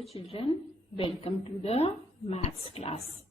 Hello children, welcome to the maths class.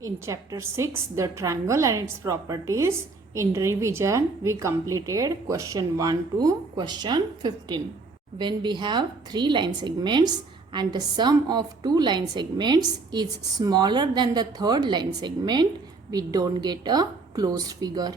In chapter 6, the triangle and its properties, in revision we completed question 1 to question 15. When we have 3 line segments and the sum of 2 line segments is smaller than the third line segment, we don't get a closed figure.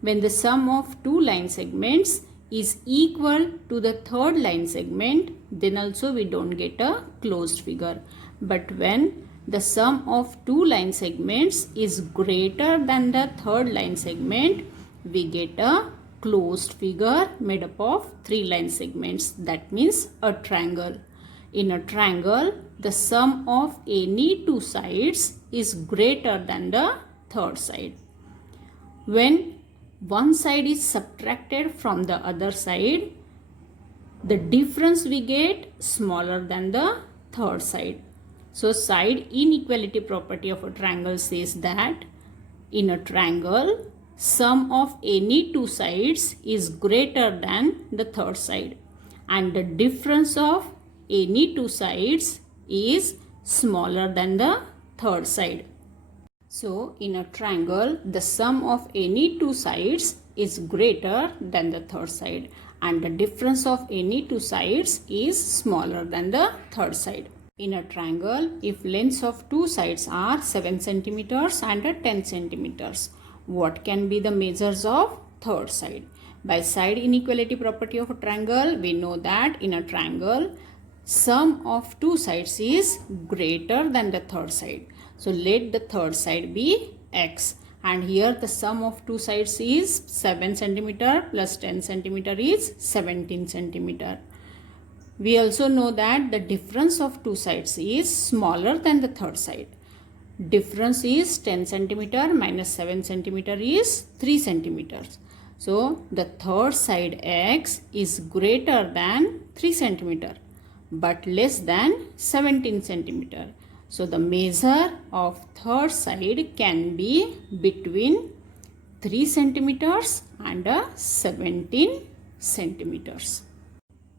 When the sum of 2 line segments is equal to the third line segment, then also we don't get a closed figure. But when the sum of 2 line segments is greater than the third line segment, we get a closed figure made up of 3 line segments. That means a triangle. In a triangle, the sum of any 2 sides is greater than the third side. When one side is subtracted from the other side, the difference we get smaller than the third side. So side inequality property of a triangle says that in a triangle, sum of any 2 sides is greater than the third side, and the difference of any 2 sides is smaller than the third side. So, in a triangle, the sum of any 2 sides is greater than the third side, and the difference of any 2 sides is smaller than the third side. In a triangle, if lengths of 2 sides are 7 centimeters and 10 centimeters, what can be the measures of third side? By side inequality property of a triangle, we know that in a triangle, sum of 2 sides is greater than the third side. So let the third side be x, and here the sum of 2 sides is 7 centimeter plus 10 centimeter is 17 centimeter. We also know that the difference of 2 sides is smaller than the third side. Difference is 10 centimeter minus 7 centimeter is 3 centimeters. So the third side x is greater than 3 centimeter but less than 17 centimeter. So the measure of third side can be between 3 centimeters and 17 centimeters.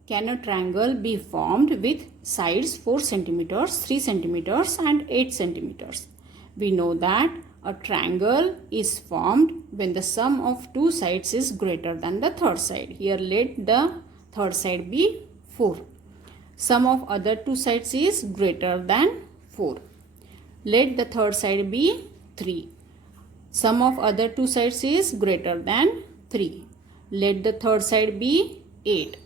Can a triangle be formed with sides 4 centimeters, 3 centimeters and 8 centimeters? We know that a triangle is formed when the sum of 2 sides is greater than the third side. Here let the third side be 4. Sum of other 2 sides is greater than 4. Let the third side be 3. Sum of other 2 sides is greater than 3. Let the third side be 8.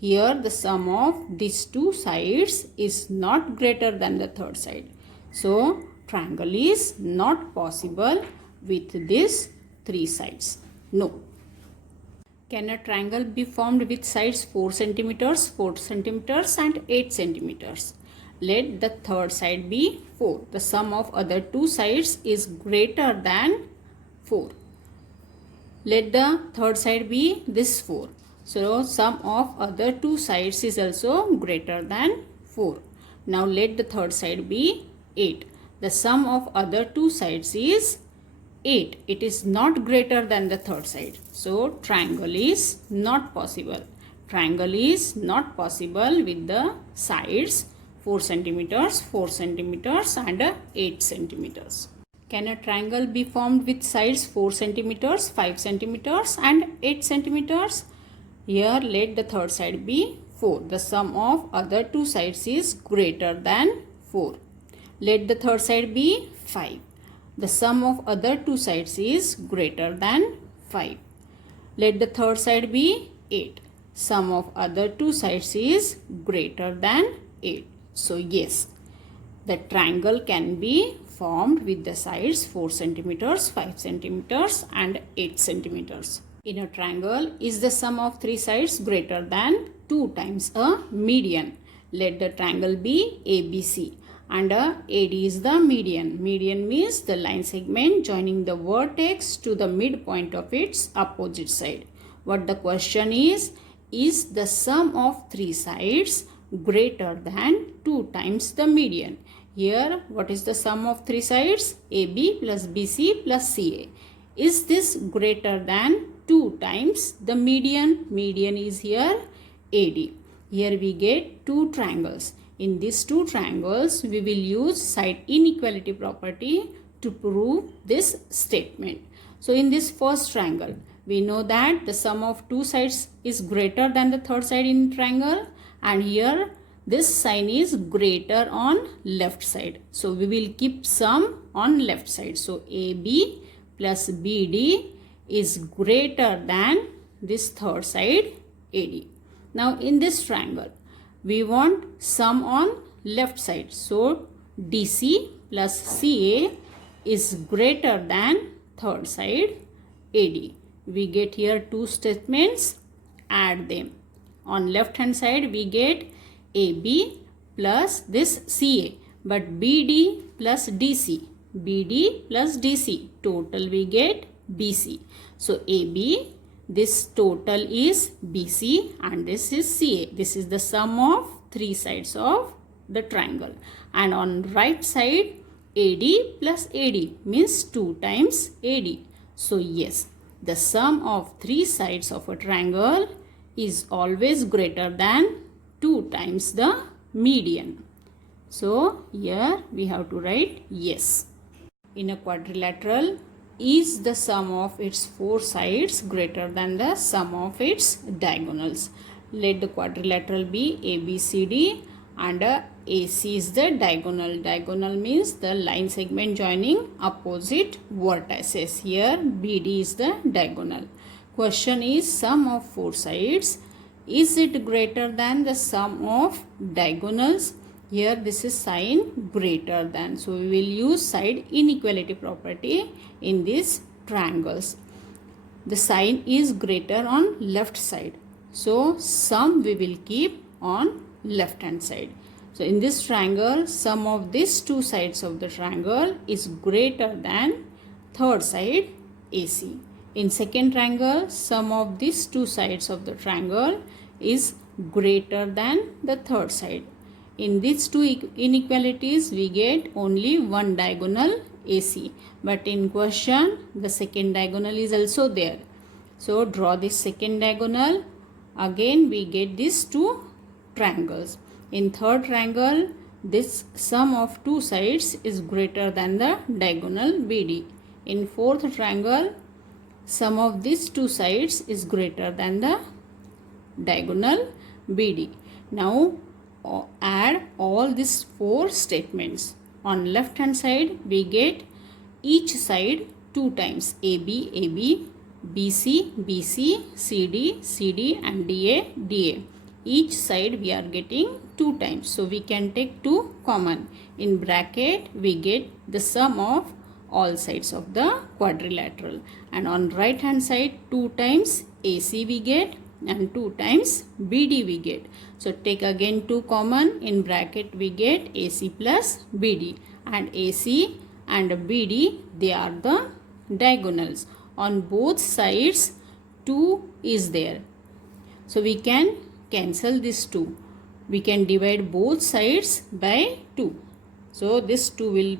Here the sum of these 2 sides is not greater than the third side. So triangle is not possible with these 3 sides. No. Can a triangle be formed with sides 4 centimeters, 4 centimeters and 8 centimeters? Let the third side be 4. The sum of other 2 sides is greater than 4. Let the third side be this 4. So sum of other 2 sides is also greater than 4. Now let the third side be 8. The sum of other 2 sides is 8. It is not greater than the third side. So triangle is not possible. Triangle is not possible with the sides 4 centimeters, 4 centimeters and 8 centimeters. Can a triangle be formed with sides 4 centimeters, 5 centimeters and 8 centimeters? Here let the third side be 4. The sum of other 2 sides is greater than 4. Let the third side be 5. The sum of other 2 sides is greater than 5. Let the third side be 8. Sum of other 2 sides is greater than 8. So yes, the triangle can be formed with the sides 4 centimeters, 5 centimeters and 8 centimeters. In a triangle, is the sum of 3 sides greater than 2 times a median? Let the triangle be ABC and AD is the median. Median means the line segment joining the vertex to the midpoint of its opposite side. What the question is the sum of 3 sides greater than 2 times the median? Here, what is the sum of 3 sides? AB plus BC plus CA. Is this greater than 2 times the median? Median is here AD. Here we get two triangles. In these two triangles, we will use side inequality property to prove this statement. So in this first triangle, we know that the sum of two sides is greater than the third side in triangle, and here this sign is greater on left side. So we will keep sum on left side. So AB plus BD is greater than this third side AD. Now in this triangle, we want sum on left side. So DC plus CA is greater than third side AD. We get here two statements, add them. On left hand side we get AB plus this CA, but BD plus DC. BD plus DC, total we get BC. So AB, this total is BC and this is CA. This is the sum of three sides of the triangle. And on right side, AD plus AD means 2 times AD. So yes, the sum of three sides of a triangle is always greater than 2 times the median. So here we have to write yes. In a quadrilateral, is the sum of its four sides greater than the sum of its diagonals? Let the quadrilateral be ABCD and AC is the diagonal. Diagonal means the line segment joining opposite vertices. Here BD is the diagonal. Question is sum of four sides. Is it greater than the sum of diagonals? Here this is sign greater than. So we will use side inequality property in these triangles. The sign is greater on left side. So sum we will keep on left hand side. So in this triangle, sum of these two sides of the triangle is greater than third side AC. In second triangle, sum of these two sides of the triangle is greater than the third side. In these two inequalities, we get only one diagonal AC. But in question, the second diagonal is also there. So draw this second diagonal. Again, we get these two triangles. In third triangle, this sum of two sides is greater than the diagonal BD. In fourth triangle, sum of these two sides is greater than the diagonal BD. Now add all these four statements. On left hand side we get each side 2 times AB, AB, BC, BC, CD, CD and DA, DA. Each side we are getting 2 times. So we can take 2 common. In bracket we get the sum of all sides of the quadrilateral. And on right hand side 2 times AC we get and 2 times BD we get. So take again 2 common. In bracket we get AC plus BD, and AC and BD, they are the diagonals. On both sides 2 is there. So we can cancel this 2. We can divide both sides by 2. So this 2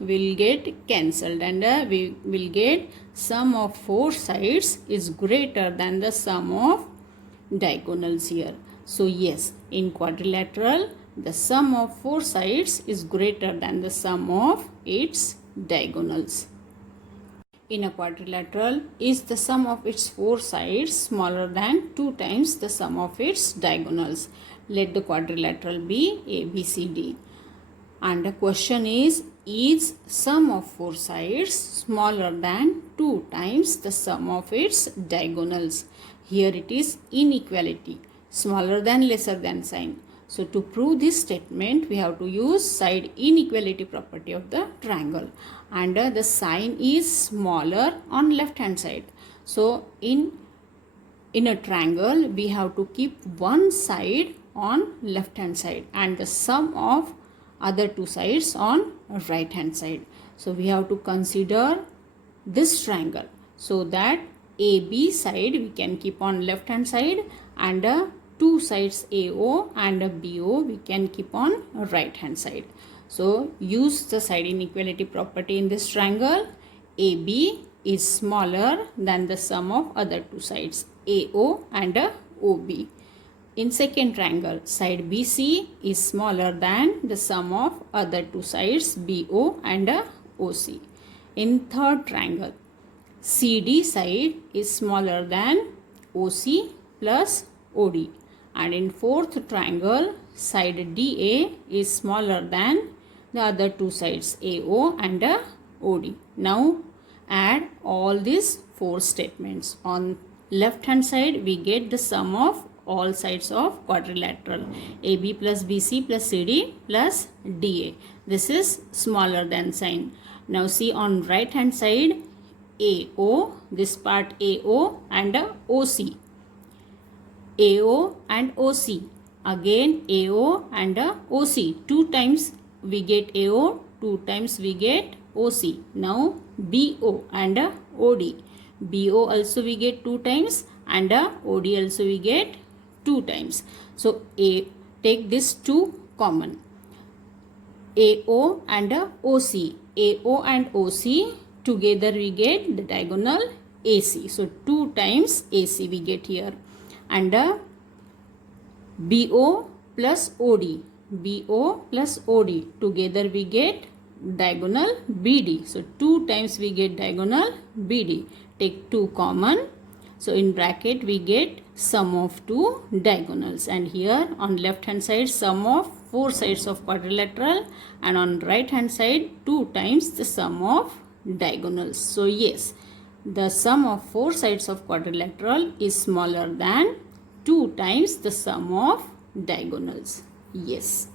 will get cancelled, and we will get sum of 4 sides is greater than the sum of diagonals here. So yes, in quadrilateral the sum of 4 sides is greater than the sum of its diagonals. In a quadrilateral, is the sum of its 4 sides smaller than 2 times the sum of its diagonals? Let the quadrilateral be ABCD. And the question is sum of 4 sides smaller than 2 times the sum of its diagonals? Here it is inequality, smaller than lesser than sign. So to prove this statement, we have to use side inequality property of the triangle. And the sign is smaller on left hand side. So in a triangle, we have to keep one side on left hand side and the sum of other 2 sides on right hand side. So we have to consider this triangle, so that AB side we can keep on left hand side, and 2 sides AO and BO we can keep on right hand side. So use the side inequality property in this triangle. AB is smaller than the sum of other 2 sides AO and OB. In second triangle, side BC is smaller than the sum of other two sides BO and OC. In third triangle, CD side is smaller than OC plus OD. And in fourth triangle, side DA is smaller than the other two sides AO and OD. Now add all these four statements. On left hand side, we get the sum of all sides of quadrilateral AB plus BC plus CD plus DA. This is smaller than sign. Now see on right hand side, AO, this part AO and OC. AO and OC. Again AO and OC. 2 times we get AO, 2 times we get OC. Now BO and OD. BO also we get 2 times and OD also we get 2 times. So take this 2 common. AO and OC. AO and OC together we get the diagonal AC. So 2 times AC we get here. And BO plus OD. BO plus OD. Together we get diagonal BD. So 2 times we get diagonal BD. Take 2 common. So in bracket we get sum of 2 diagonals. And here on left hand side sum of 4 sides of quadrilateral. And on right hand side 2 times the sum of diagonals. So yes, the sum of 4 sides of quadrilateral is smaller than 2 times the sum of diagonals. Yes.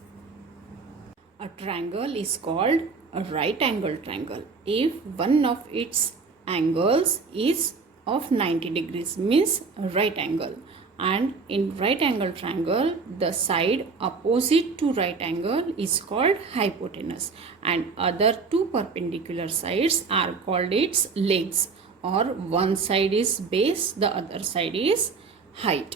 A triangle is called a right angle triangle if one of its angles is of 90 degrees, means right angle. And in right angle triangle, the side opposite to right angle is called hypotenuse, and other 2 perpendicular sides are called its legs, or one side is base, the other side is height.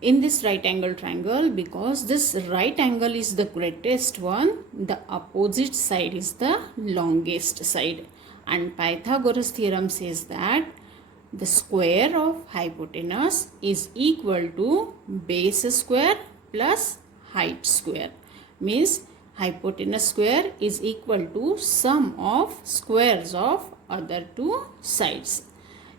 In this right angle triangle, because this right angle is the greatest one, the opposite side is the longest side. And Pythagoras theorem says that the square of hypotenuse is equal to base square plus height square. Means hypotenuse square is equal to sum of squares of other 2 sides.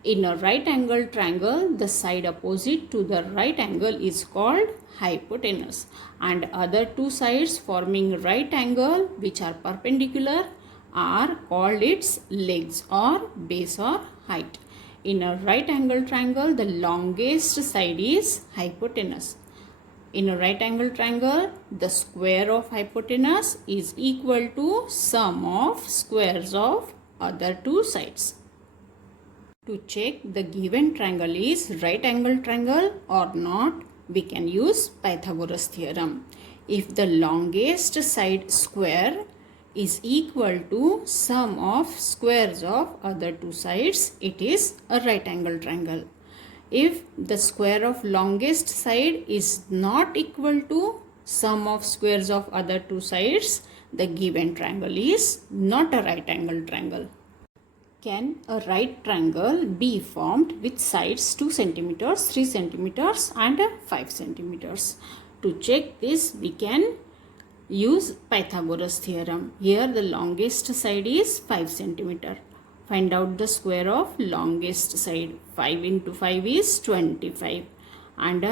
In a right angle triangle, the side opposite to the right angle is called hypotenuse, and other 2 sides forming right angle which are perpendicular are called its legs or base or height. In a right angle triangle, the longest side is hypotenuse. In a right angle triangle, the square of hypotenuse is equal to sum of squares of other 2 sides. To check the given triangle is right angle triangle or not, we can use Pythagoras theorem. If the longest side square is equal to sum of squares of other 2 sides, it is a right angle triangle. If the square of longest side is not equal to sum of squares of other 2 sides, the given triangle is not a right angle triangle. Can a right triangle be formed with sides 2 centimeters, 3 centimeters and 5 centimeters? To check this, we can use Pythagoras theorem. Here the longest side is 5 centimeter. Find out the square of longest side. 5 into 5 is 25. And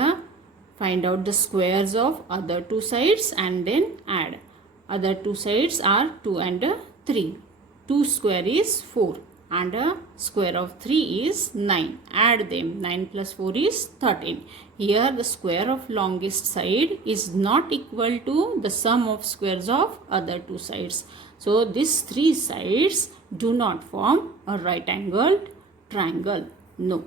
find out the squares of other 2 sides and then add. Other 2 sides are 2 and 3. 2 square is 4. And square of 3 is 9. Add them. 9 plus 4 is 13. Here the square of longest side is not equal to the sum of squares of other 2 sides. So these 3 sides do not form a right angled triangle. No.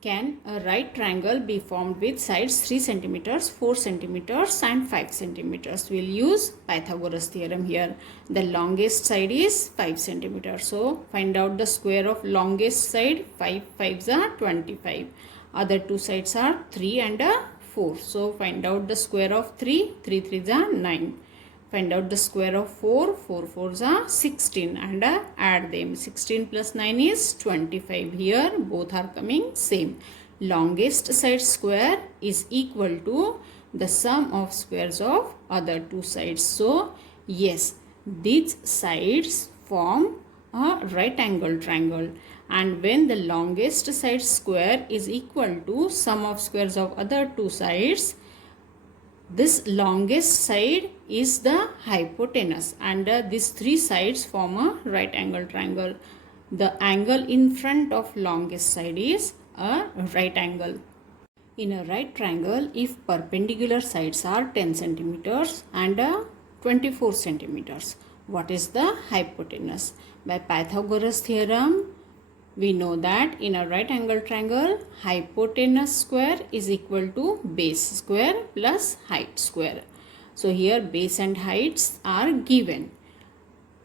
Can a right triangle be formed with sides 3 centimeters, 4 centimeters and 5 centimeters? We will use Pythagoras theorem here. The longest side is 5 centimeters. So find out the square of longest side. 5 5s are 25. Other 2 sides are 3 and 4. So find out the square of 3. 3 3s are 9. Find out the square of 4. 4 4s are 16 and add them. 16 plus 9 is 25. Here both are coming same. longest side square is equal to the sum of squares of other two sides. So yes, these sides form a right angle triangle, and when the longest side square is equal to sum of squares of other two sides, this longest side is the hypotenuse, and these three sides form a right angle triangle. The angle in front of longest side is a right angle. In a right triangle, if perpendicular sides are 10 centimeters and 24 centimeters, what is the hypotenuse? By Pythagoras theorem, we know that in a right angle triangle, hypotenuse square is equal to base square plus height square. So here base and heights are given.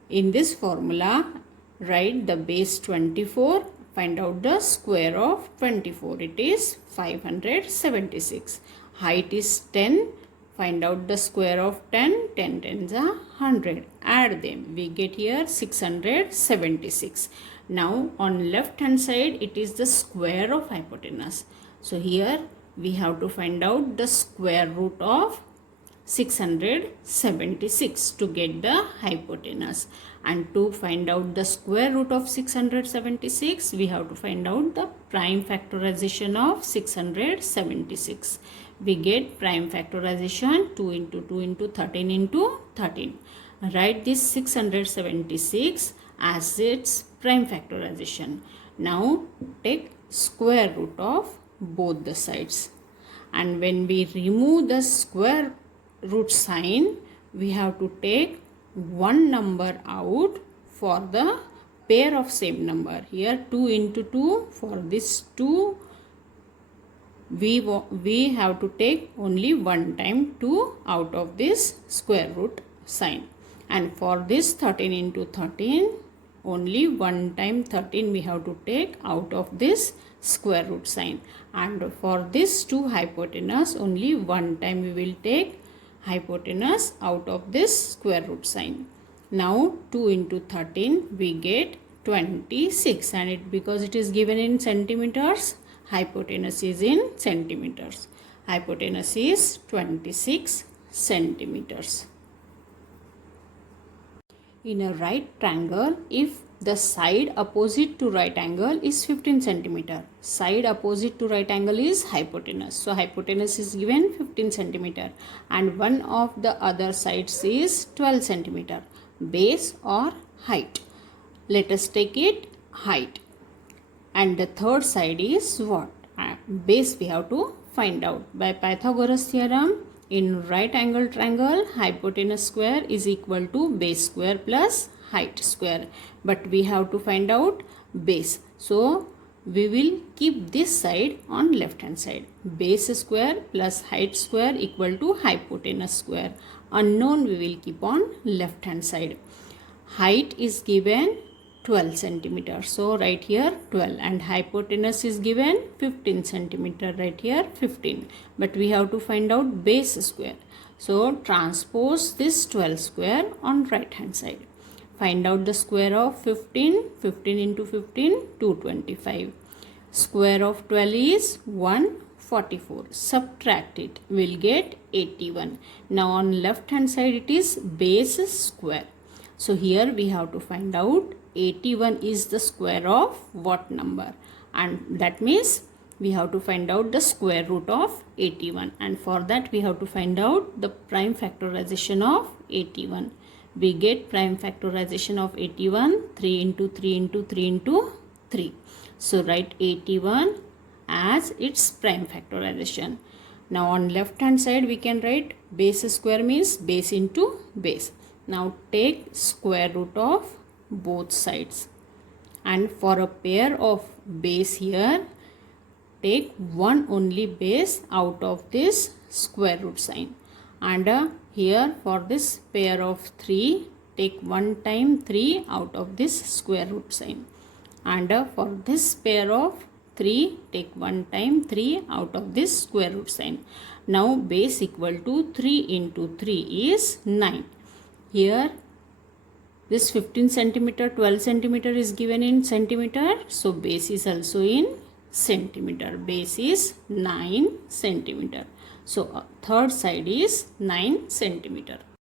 In this formula, write the base 24, find out the square of 24. It is 576. Height is 10. Find out the square of 10. 10 tens are 100. Add them. We get here 676. Now on left hand side, it is the square of hypotenuse. So here we have to find out the square root of 676 to get the hypotenuse. And to find out the square root of 676, we have to find out the prime factorization of 676. We get prime factorization 2 into 2 into 13 into 13. Write this 676 as its prime factorization. Now take square root of both the sides. And when we remove the square root sign, we have to take one number out for the pair of same number. Here 2 into 2, for this 2 we have to take only one time 2 out of this square root sign. And for this 13 into 13, only one time 13 we have to take out of this square root sign. And for this 2 hypotenuse, only one time we will take hypotenuse out of this square root sign. Now 2 into 13 we get 26, and because it is given in centimeters, hypotenuse is in centimeters. Hypotenuse is 26 centimeters. In a right triangle, if the side opposite to right angle is 15 centimeter, side opposite to right angle is hypotenuse. So hypotenuse is given 15 centimeter, and one of the other sides is 12 centimeter. Base or height? Let us take it height. And the third side is what? Base we have to find out. By Pythagoras theorem, in right angle triangle, hypotenuse square is equal to base square plus height square. But we have to find out base. So we will keep this side on left hand side. Base square plus height square equal to hypotenuse square. Unknown we will keep on left hand side. Height is given 12 centimeter. So right here 12, and hypotenuse is given 15 centimeter. Right here 15. But we have to find out base square. So transpose this 12 square on right hand side. Find out the square of 15. 15 into 15, 225. Square of 12 is 144. Subtract it. We'll get 81. Now on left hand side it is base square. So here we have to find out 81 is the square of what number? And that means we have to find out the square root of 81. And for that we have to find out the prime factorization of 81. We get prime factorization of 81, 3 into 3 into 3 into 3. So write 81 as its prime factorization. Now on left hand side we can write base square means base into base. Now take square root of both sides. And for a pair of base here, take one only base out of this square root sign. And here for this pair of 3, take one time 3 out of this square root sign. And for this pair of 3, take one time 3 out of this square root sign. Now base equal to 3 into 3 is 9. Here this 15 centimeter, 12 centimeter is given in centimeter. So base is also in centimeter. Base is 9 centimeter. So third side is 9 centimeter.